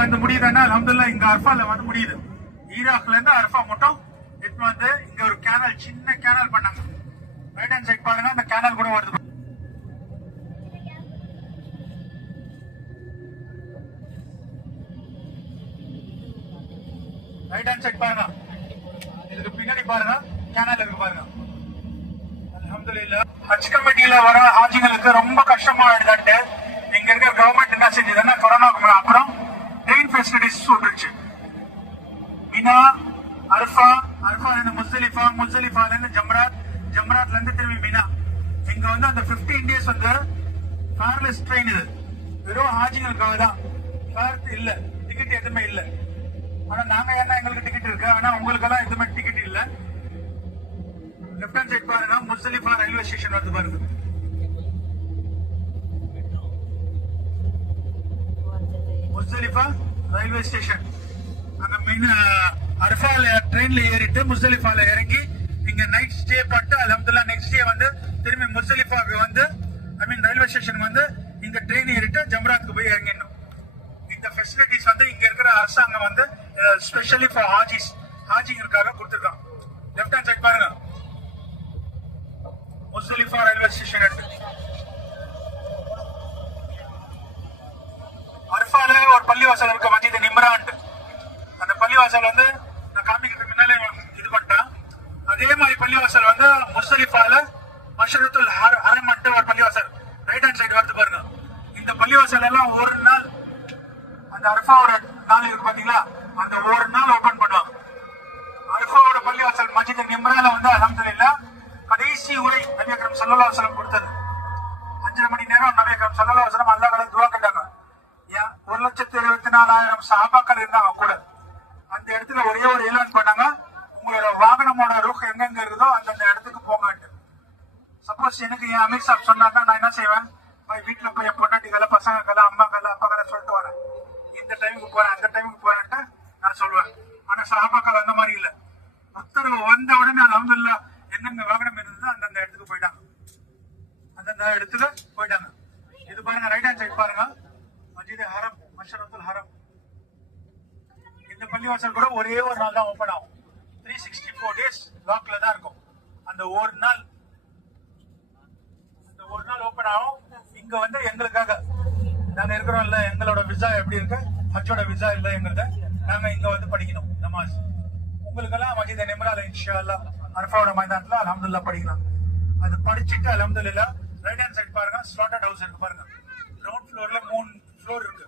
வந்து முடியுதுன்னா அலமதுல்லா இங்க அர்ஃபால வந்து முடியுது. ஈராக்ல இருந்து அர்ஃபா மட்டும் இப்போ வந்து இங்க ஒரு கேனல் சின்ன கேனல் பண்ணாங்க. ரைட் ஹேண்ட் சைட் பாருங்க அந்த கேனல் கூட வருது. ரைட் ஹேண்ட் சைட் பாருங்க. இதுக்கு பின்னாடி பாருங்க கேனல் இருக்கு பாருங்க. அல்ஹம்துலில்லாஹ் ஹஜ் கமிட்டியில வர ஹாஜிகளுக்கு ரொம்ப கஷ்டமா ஆயிடுதான்ட்டு இங்க இருக்க கவர்மெண்ட் என்ன செஞ்சதுன்னா கொரோனாக்கு அப்புறம் ட்ரெயின் ஃபெசிலிட்டிஸ் விட்டுருச்சு மினா அர்ஃபா முசலிஃபா முசலிஃபால இருந்து ஜம்ராத் ஜம்ராத்ல இருந்து திரும்பி மினா. இங்க வந்து அந்த 15 டேஸ் வந்து கார்லெஸ் ட்ரெயின் இது. வெறும் ஹாஜிகளுக்காக தான். கார் இல்ல. டிக்கெட் எதுவுமே இல்ல. ஆனா நாங்க என்ன எங்களுக்கு டிக்கெட் இருக்கு. ஆனா உங்களுக்கு எல்லாம் எதுவுமே டிக்கெட் இல்ல. லெப்ட் ஹேண்ட் சைட் பாருங்க. முஸ்தலிஃபா ரயில்வே ஸ்டேஷன் வந்து பாருங்க. முஸ்தலிஃபா ரயில்வே ஸ்டேஷன் அங்க மீன் அர்ஃபால ட்ரெயின்ல ஏறிட்டு முசலிஃபால இறங்கி இங்க நைட் ஸ்டே பண்ணிட்டு அலமதுல்லா நெக்ஸ்ட் டே வந்து திரும்பி முஸ்தலிஃபாக்கு வந்து ஐ மீன் ரயில்வே ஸ்டேஷன் வந்து இங்க ட்ரெயின் ஏறிட்டு ஜம்ராத்துக்கு போய் இறங்கிடணும். இந்த ஃபெசிலிட்டிஸ் வந்து இங்க இருக்கிற அரசாங்கம் வந்து ஸ்பெஷலி ஃபார் ஹாஜிஸ் ஹாஜிங்களுக்காக கொடுத்துருக்கான் லெஃப்ட் ஹேண்ட் சைட் பாருங்க. முசலிஃபா ரயில்வே ஸ்டேஷன் அர்ஃபால ஒரு பள்ளிவாசல் இருக்க மத்தியது நிம்ரான் அந்த பள்ளிவாசல் வந்து நான் காமிக்கிறதுக்கு முன்னாலே இது பண்ணிட்டேன் அதே மாதிரி பள்ளிவாசல் வந்து முஸ்தலிஃபால மஷரத்துல் ஹரமன்ட்டு ஒரு பள்ளிவாசல். ரைட் ஹேண்ட் சைடு வருது பாருங்க. இந்த பள்ளிவாசல் எல்லாம் ஒரு நாள் அந்த அர்ஃபாவோட நாள் இருக்கு பாத்தீங்களா? அந்த ஒரு நாள் ஓபன் பண்ணுவாங்க. அர்ஃபாவோட பள்ளிவாசல் மஜித் நிம்ரால வந்து அலமதுல்லா கடைசி உரை நபி அக்ரம் சல்லல்லாஹு கொடுத்தது. அஞ்சரை மணி நேரம் நபி அக்ரம் சல்லல்லாஹு அலைஹி வஸல்லம் கடை துவா கேட்டாங்க. ஏன்? ஒரு லட்சத்தி இருபத்தி நாலாயிரம் சஹாபாக்கள் இருந்தாங்க கூட. அந்த இடத்துல ஒரே ஒரு ஏலான் எங்கெங்க இருக்குதோ அந்தந்த இடத்துக்கு போங்கன்ட்டு சப்போஸ் எனக்கு என் அமீர் சாப் நான் என்ன செய்வேன்? போய் வீட்டுல போய் என் பொண்டாட்டிகளை பசங்கக்கெல்லாம் அம்மாக்கெல்லாம் அப்பாக்கெல்லாம் சொல்லிட்டு வரேன். இந்த டைமுக்கு போறேன் அந்த டைமுக்கு போறேன்ட்டு நான் சொல்லுவேன். ஆனா சஹாபாக்கள் அந்த மாதிரி இல்ல. உத்தரவு வந்த உடனே அலமதுல்லா எங்கெங்க வாகனம் இருந்ததோ அந்தந்த இடத்துக்கு போயிட்டாங்க. அந்தந்த இடத்துல போயிட்டாங்க. இது பாருங்க ரைட் ஹேண்ட் சைட் பாருங்க. மஜித் ஹரம் மஷரத்துல் ஹரம் இந்த பள்ளிவாசல் கூட ஒரே ஒரு நாள் தான் ஓப்பன் ஆகும். த்ரீ சிக்ஸ்டி ஃபோர் டேஸ் லாக்ல தான் இருக்கும். அந்த ஒரு நாள் அந்த ஒரு நாள் ஓபன் ஆகும். இங்க வந்து எங்களுக்காக நாங்க இருக்கிறோம்ல எங்களோட விசா எப்படி இருக்கு? ஹஜ்ஜோட விசா இல்ல எங்களுக்கு நாங்க இங்க வந்து படிக்கணும் நமாஸ். உங்களுக்கெல்லாம் மஜித நிமரால இன்ஷா அல்லா அர்ஃபாவோட மைதானத்துல அலமதுல்லா படிக்கலாம். அது படிச்சுட்டு அலமதுல்லா ரைட் ஹேண்ட் சைட் பாருங்க ஸ்லாட்டட் ஹவுஸ் இருக்கு பாருங்க. கிரவுண்ட் ஃப்ளோர்ல மூணு ஃப்ளோர் இருக்கு.